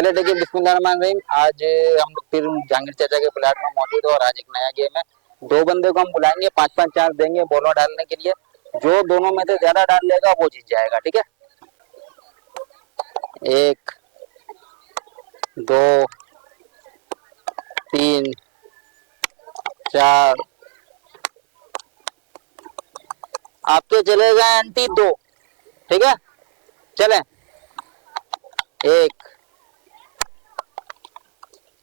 चले देखिए, बिस्मिल्लाहिर्रहमानिर्रहीम। आज हम लोग फिर जहांगीर चाचा के प्लाट में मौजूद है और आज एक नया गेम है। दो बंदे को हम बुलाएंगे, 5-5 चांस देंगे बॉलों डालने के लिए। जो दोनों में से ज्यादा डाल लेगा वो जीत जाएगा, ठीक है। 1 2 3 4 आपके चले गए आंटी 2, ठीक है। चले 1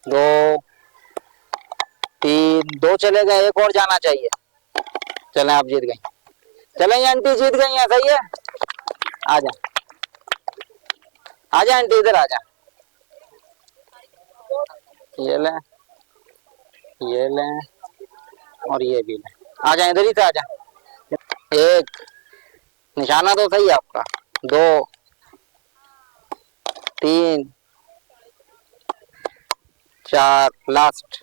2 3 2 चले गए, एक और जाना चाहिए। चले आप जीत गई। चले आंटी जीत गई है, सही है। आजा आजा आंटी, इधर आजा। ये ले, ये ले और ये भी ले। आजा इधर ही से आजा। 1 निशाना तो सही है आपका। 2 3 4 लास्ट।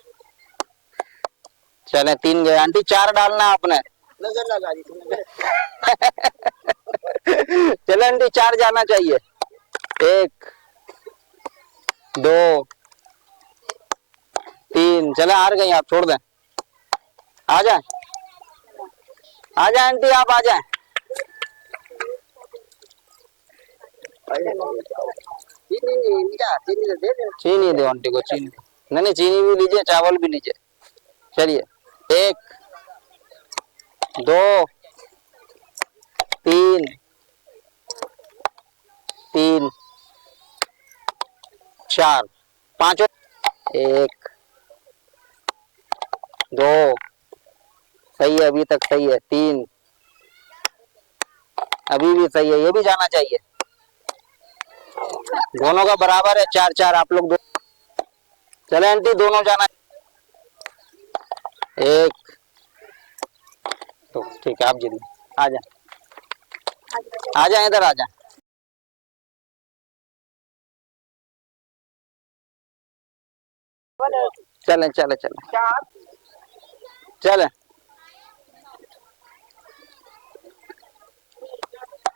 चले 3 गए आंटी, 4 डालना आपने। नजर लगा दी तुमने। चले आंटी 4 जाना चाहिए। 1 2 3 चले, हार गई आप, छोड़ दें। आ जाए आजा आंटी, आप आ जाए। चीनी दो आंटी को, चीनी। नहीं चीनी भी लीजिए, चावल भी लीजिए। चलिए 1 2 3 3 4 5 1 2 सही है, अभी तक सही है। 3 अभी भी सही है, ये भी जाना चाहिए। दोनों का बराबर है, 4-4 आप लोग दो। चले आंटी दोनों जाना। 1 तो ठीक है, आप जीत गए। आजा आजा, इधर आजा। चले चले चले चले।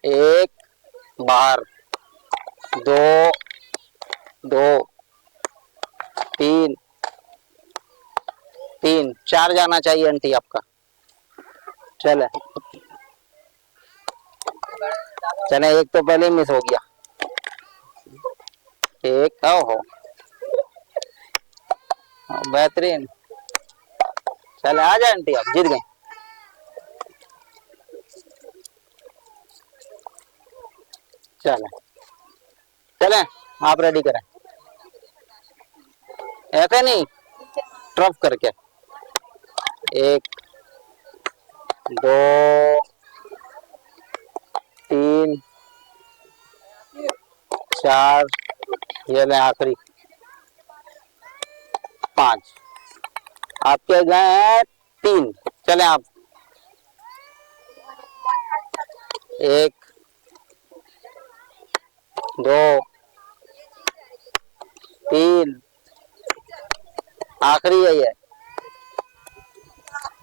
1 बाहर, 2 2 3 3 4 जाना चाहिए आंटी आपका। चले चले, एक तो पहले मिस हो गया। एक हो बेहतरीन। चले आ जाए आंटी, आप जीत गए। चले चले, आप रेडी करें। ऐसे नहीं, ट्रफ करके। 1 2 3 4 ये ले आखिरी 5 आपके गए हैं 3। चले आप 1 2 3 आखिरी है ये,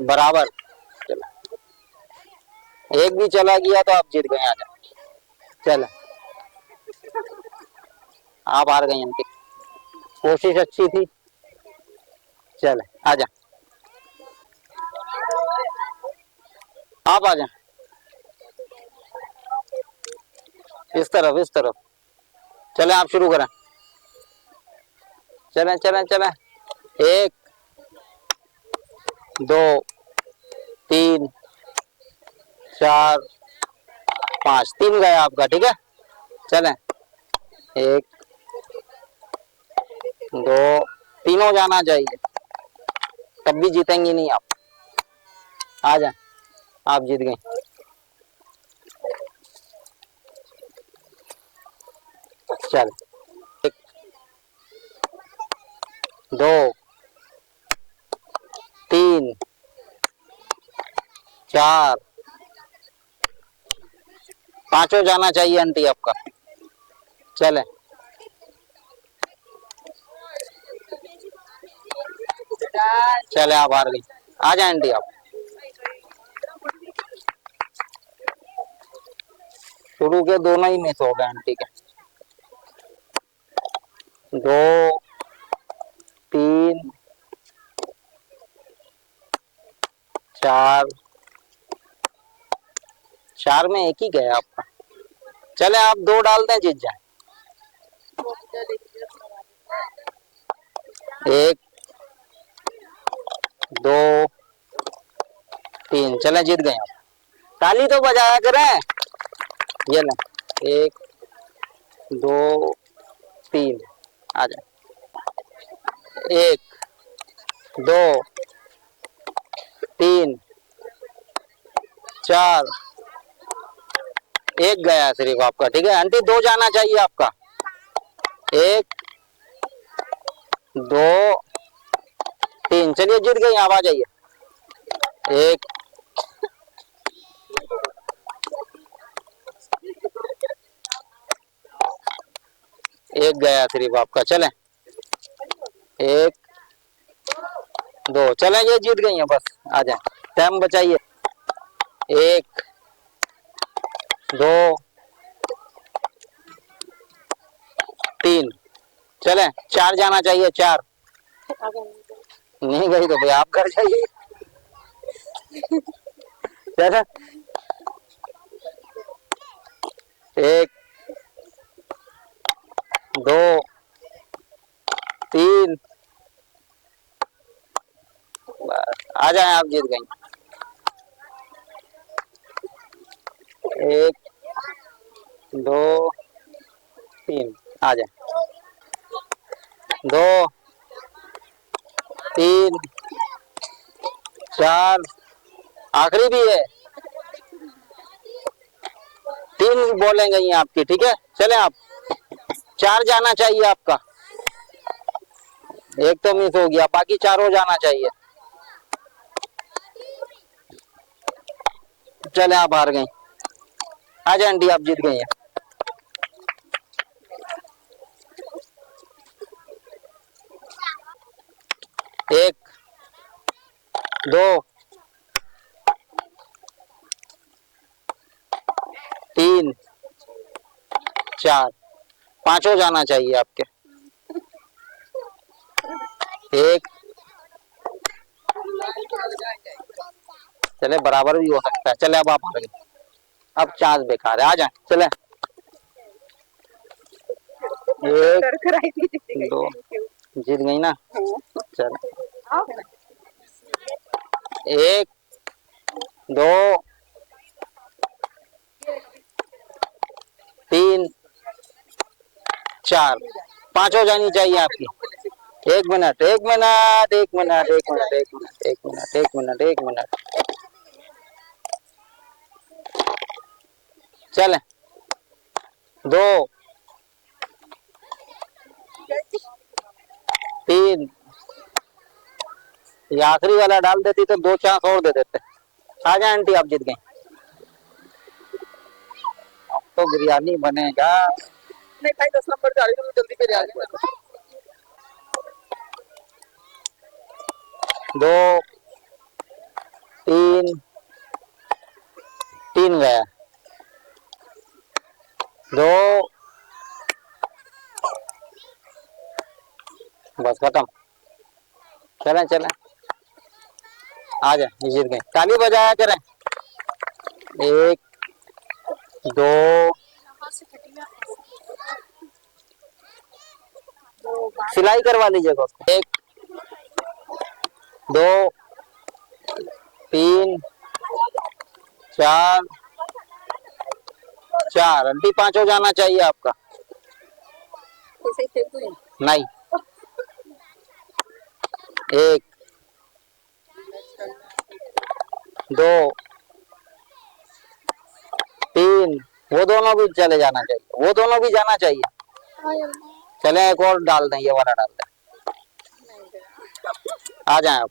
बराबर। चलो एक भी चला गया तो आप जीत गए। आजा चलो, आप हार गई इनकी, कोशिश अच्छी थी। चले आजा, आप आजा। इस तरफ, इस तरफ। चले आप शुरू करें। चले चले चले 1 2 3 4 5 3 गया आपका, ठीक है। चले 1 2 तीनों जाना चाहिए, तब भी जीतेंगी नहीं आप। आ जाए, आप जीत गए। चल 1 2 3 4 5 जाना चाहिए आंटी आपका। चले चले, आप हार गई। आ जाए आंटी आप। शुरू के दोनों ही मिस हो गए आंटी के। दो, तीन, चार, चार में एक ही गया आपका। चले आप दो डाल दें, जीत जाए। एक, दो, तीन, चले जीत गए आप। ताली तो बजाया करें। ये ले, एक, दो, तीन, आ जाए। एक, दो, तीन, चार, एक गया सिर्फ आपका। ठीक है आंटी, दो जाना चाहिए आपका। एक, दो, तीन, चलिए जीत गई। आप आ जाइए। एक, एक गया सिर्फ आपका। चले, एक, दो, चले ये जीत गई है बस। आ जाए, टाइम बचाइए। एक, दो, तीन, चले चार जाना चाहिए। चार नहीं गई तो भाई आप घर जाइए। चले, एक, दो, तीन, आ जाए, आप जीत गई। एक, दो, तीन, आ जाए। दो, तीन, चार, आखिरी भी है। तीन बोलें गई आपकी। ठीक है चले आप, चार जाना चाहिए आपका। एक तो मिस हो गया, बाकी चारों जाना चाहिए। चले आप हार गई। आ जाए आंटी, आप जीत गई हैं। एक, दो, तीन, चार, पांचों जाना चाहिए आपके। एक, चले बराबर भी हो सकता है। चले अब आप हार गए, अब चांस बेकार है। आ जाए, चले। एक, दो, जीत गई ना। चल, एक, दो, तीन, चार, पांचों जानी चाहिए आपकी। एक मिनट, एक मिनट, एक मिनट, एक मिनट, एक मिनट, एक मिनट, एक मिनट, एक मिनट। चले, दो, तीन, ये आखिरी वाला डाल देती तो दो चांस और दे देते। आ जाए आंटी, आप जीत गई। अब तो बिरयानी बनेगा। नहीं भाई, 10 नंबर जा रही, जल्दी बिरयानी। दो, तीन, तीन गया। दो, बस खत्म। चलें चलें, आ जाए, जीत गए। ताली बजाया करें। एक, दो, सिलाई करवा लीजिएगा उसको। एक, दो, तीन, चार, चार, आंटी पांचों जाना चाहिए आपका। नहीं, एक, दो, तीन, वो दोनों भी चले जाना चाहिए। वो दोनों भी जाना चाहिए। चले एक और डाल दें, ये वाला डाल दें। आ जाए आप।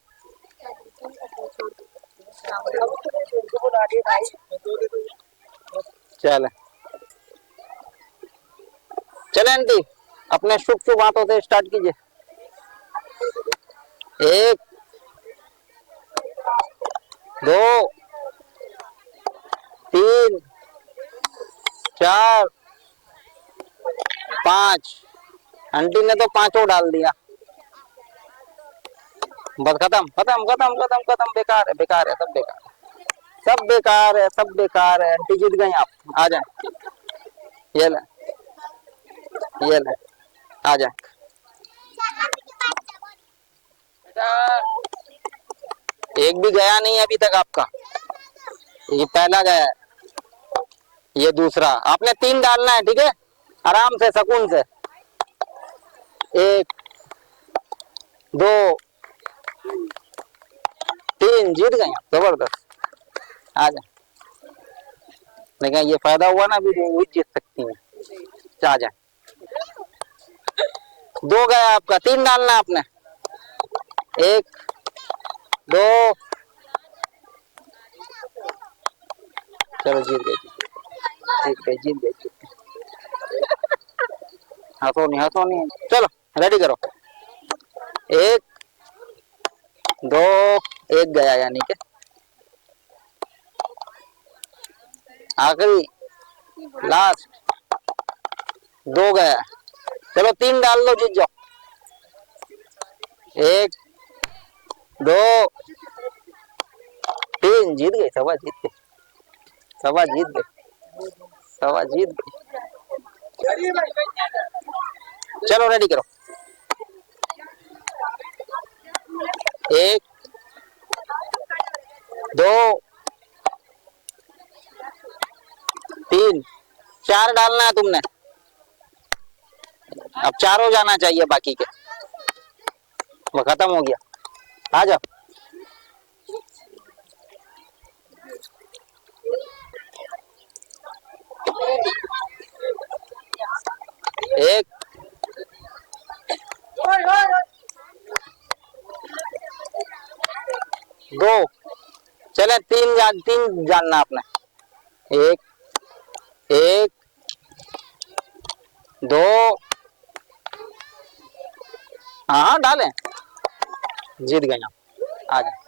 चले चले आंटी, अपने शुभ शुभ हाथों से स्टार्ट कीजिए। एक, दो, तीन, चार, पांच, आंटी ने तो पांचों डाल दिया। बस खत्म खत्म खत्म खत्म खत्म। बेकार है बेकार है, सब बेकार है, सब बेकार है, सब बेकार है। आंटी जीत गई आप। आ जाए, ये ले, ये ले, आ जाए। एक भी गया नहीं अभी तक आपका। ये पहला गया है, ये दूसरा। आपने 3 डालना है, ठीक है, आराम से सुकून से। 1 2 3, जीत गए आप, जबरदस्त। आ जाए, लेकिन ये फायदा हुआ ना, अभी वही जीत सकती है। आ जाए, 2 गया आपका, 3 डालना है आपने। 1 2, चलो जीत गए, जीत गए, जीत गए, जीत गए। हंसो नहीं, हंसो नहीं, चलो रेडी करो। 1 2, 1 गया, यानी कि आखिरी लास्ट 2 गया। चलो 3 डाल लो, जीत जाओ। 1 2 3, जीत गए, सवा जीत गए, सवा जीत गए, सवा जीत गए। चलो रेडी करो। 1 2 3, 4 डालना है तुमने। अब 4 हो जाना चाहिए बाकी के। वो खत्म हो गया, आ जाओ। 1 2, चले 3 जानना आपने। 1 1 2, हाँ डालें, जीत गए आप। आ जाए,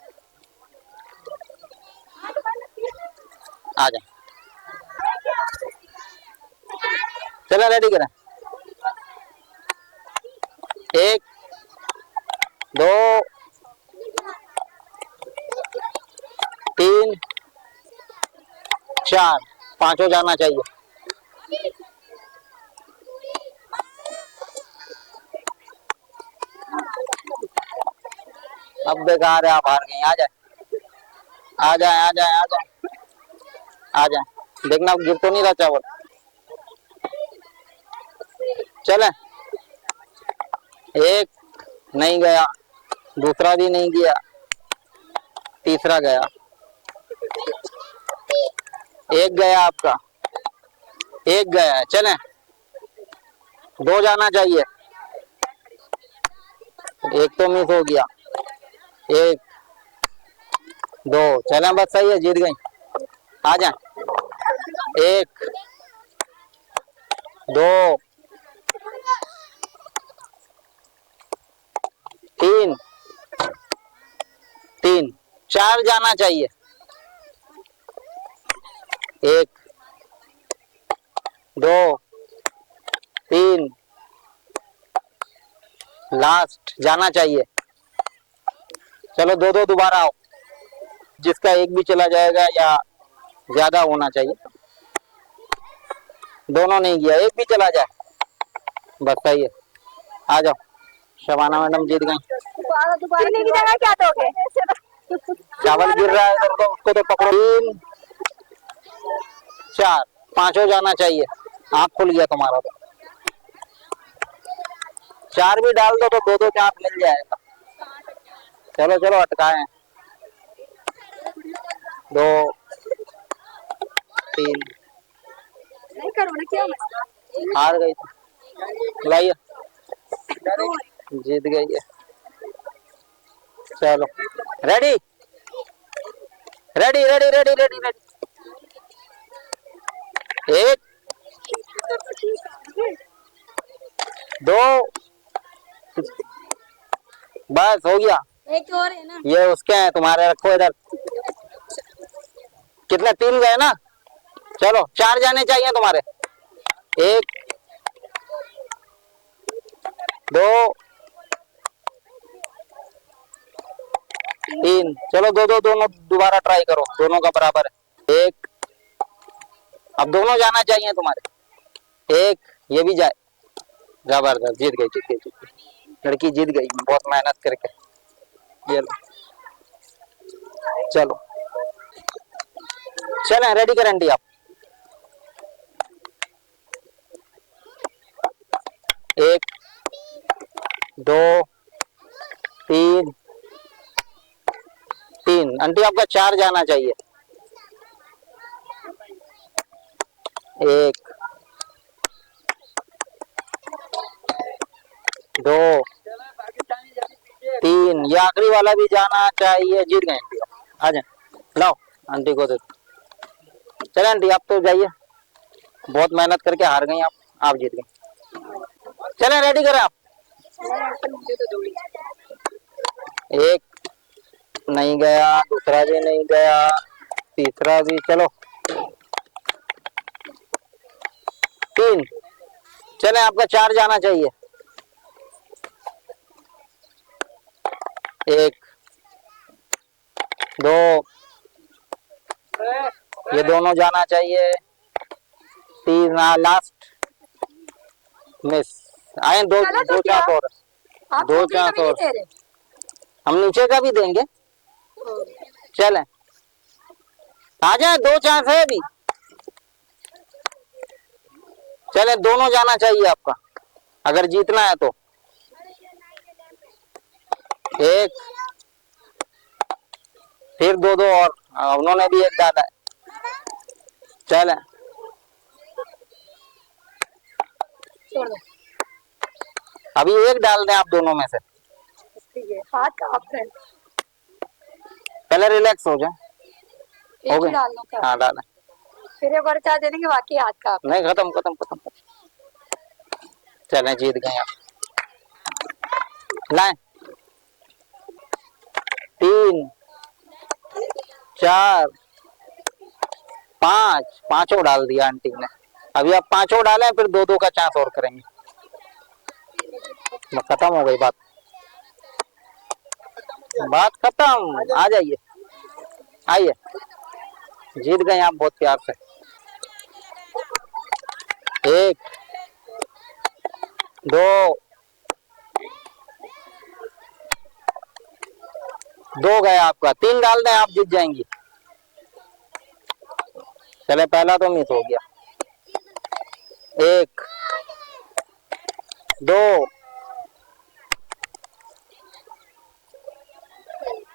आ जाए, चलो रेडी करें। 1 2 3 4, 5 हो जाना चाहिए। अब बेकार है, आप हार गए। आ जाए, आ जाए, आ जाए, आ जाए, आ जाए। देखना गिर तो नहीं रहा चावल। चले, 1 नहीं गया, दूसरा भी नहीं गया, तीसरा गया। 1 गया आपका, 1 गया। चले, 2 जाना चाहिए। 1 तो मिस हो गया। 1 2, चले बस, सही है, जीत गई। आ जाए। 1 2 3 3, 4 जाना चाहिए। 1 2 3, लास्ट जाना चाहिए। चलो 2 2 दोबारा आओ, जिसका 1 भी चला जाएगा या ज्यादा होना चाहिए। दोनों नहीं गया, 1 भी चला जाए बस, सही है। आ जाओ, शबाना मैडम जीत गई। की जगह क्या दोगे? चावल गिर रहा है इधर, तो उसको तो पकड़ो। 3 4, 5 हो जाना चाहिए। आँख खुल गया तुम्हारा तो। 4 भी डाल दो तो 2 2 चांस मिल जाएगा। चलो चलो, अटकाए। 2 3, नहीं करो ना, क्या हार गई थी, लाइए, जीत गई है। चलो ready ready ready ready ready ready. 1 2, बस हो गया। एक और है ना, ये उसके हैं, तुम्हारे रखो इधर। कितने, 3 गए ना। चलो 4 जाने चाहिए तुम्हारे। 1 दो, तीन। चलो दो दो दोनों दोबारा ट्राई करो, दोनों का बराबर है। एक, अब दोनों जाना चाहिए तुम्हारे। एक, ये भी जाए। जबरदस्त, जीत गई, जीत गई, जीत गई। लड़की जीत गई बहुत मेहनत करके। ये लो। चलो चलें, रेडी करें आंटी आप। एक, दो, तीन, तीन। आंटी आपका चार जाना चाहिए। एक, दो, तीन, ये आखिरी वाला भी जाना चाहिए। जीत गए आंटी आप। आ जाए, लाओ आंटी को दे। चले आंटी आप तो जाइए, बहुत मेहनत करके हार गई आप जीत गए। चले रेडी करें आप। एक नहीं गया, दूसरा भी नहीं गया, तीसरा भी। चलो तीन। चले आपका चार जाना चाहिए। एक, दो, ये दोनों जाना चाहिए। तीन, लास्ट मिस। आए दो, दो चांस और, दो चांस और। हम नीचे का भी देंगे। चलें, आ जाए, दो चांस है अभी। चले, दोनों जाना चाहिए आपका अगर जीतना है तो। एक, फिर दो दो और। उन्होंने भी एक डाला है। चले, अभी एक डाल दें आप दोनों में से। हाथ का ऑप्शन पहले रिलैक्स हो जाए। हो गए, डालना था। हाँ डालें। फिर एक और चार दे देंगे, बाकी हाथ का। नहीं, खत्म खत्म खत्म खत्म। चलें, जीत गए आप। लाए, तीन, चार, पांच। पांचों डाल दिया आंटी ने। अभी आप पांचों डालें, फिर दो दो का चांस और करेंगे। खत्म हो गई बात, बात खत्म। आ जाइए, आइए, जीत गए आप बहुत प्यार से। एक, दो, दो गया आपका। तीन डाल दें, आप जीत जाएंगी। चले, पहला तो मिस हो गया। एक, दो,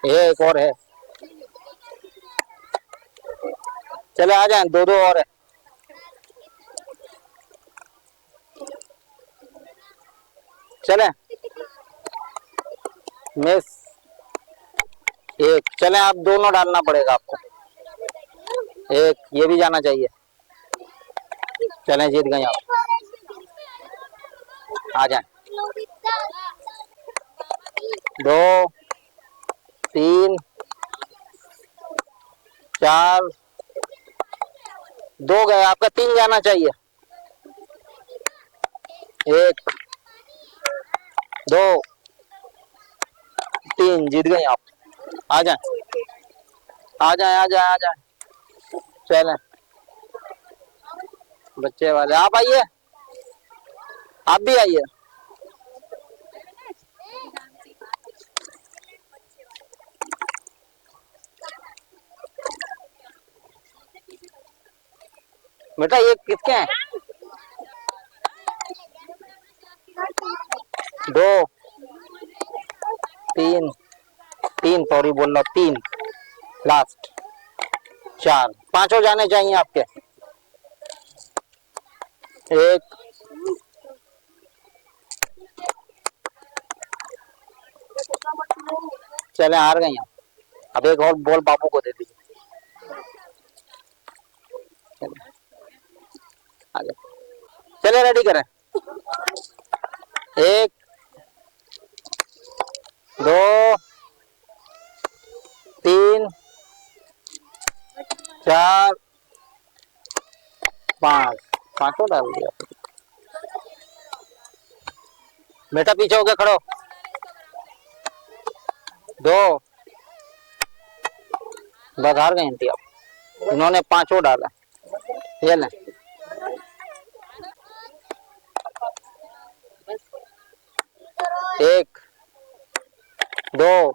एक और है। चले आ जाएं, दो दो और है। चले, मिस। एक, चले आप दोनों डालना पड़ेगा आपको। एक, ये भी जाना चाहिए। चलें, जीत गए आप। आ जाएं, दो, तीन, चार, दो गए आपका। तीन जाना चाहिए। एक, दो, तीन, जीत गए आप। आ जाएं, आ जाएं, आ जाएं, आ जाएं। चलें, बच्चे वाले आप आइए, आप भी आइए। बेटा ये किसके हैं? दो, तीन, तीन, सॉरी बोल रहा, तीन, लास्ट, चार। पांचों जाने चाहिए आपके। एक, चले, हार गई आप। अब एक और बॉल बाबू को दे दीजिए। आगे, चले रेडी करें। एक, दो, तीन, चार, पांच। पांचों डाल दिया। बेटा पीछे होके खड़ो। 2 बस हार गई आंटी आप। इन्होंने 5 डाला। ये ले। 1 2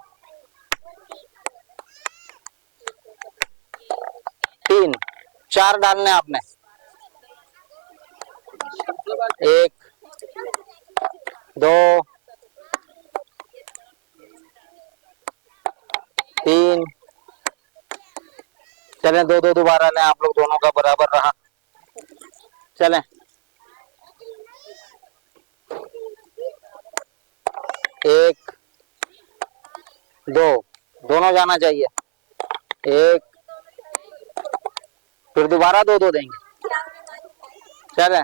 3 4 डालने आपने। 1 2 3 चलें 2-2 दोबारा लें। आप लोग दोनों का बराबर रहा। चलें 1 2 दोनों जाना चाहिए। 1 फिर दोबारा 2-2 देंगे। चलें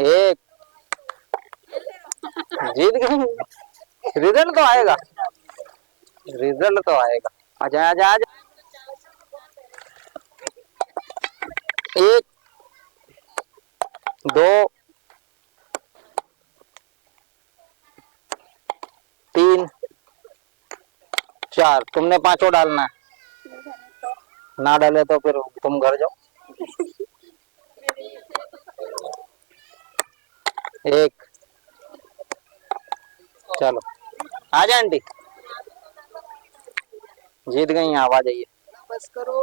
1 जीत गए। रिजल्ट तो आएगा। रिजल्ट तो आएगा। आजा आजा आजा। 1 2 3 4 तुमने 5 डालना है। ना डाले तो फिर तुम घर जाओ। 1 चलो आजा आंटी। जीत गई आप आ जाइए। बस करो।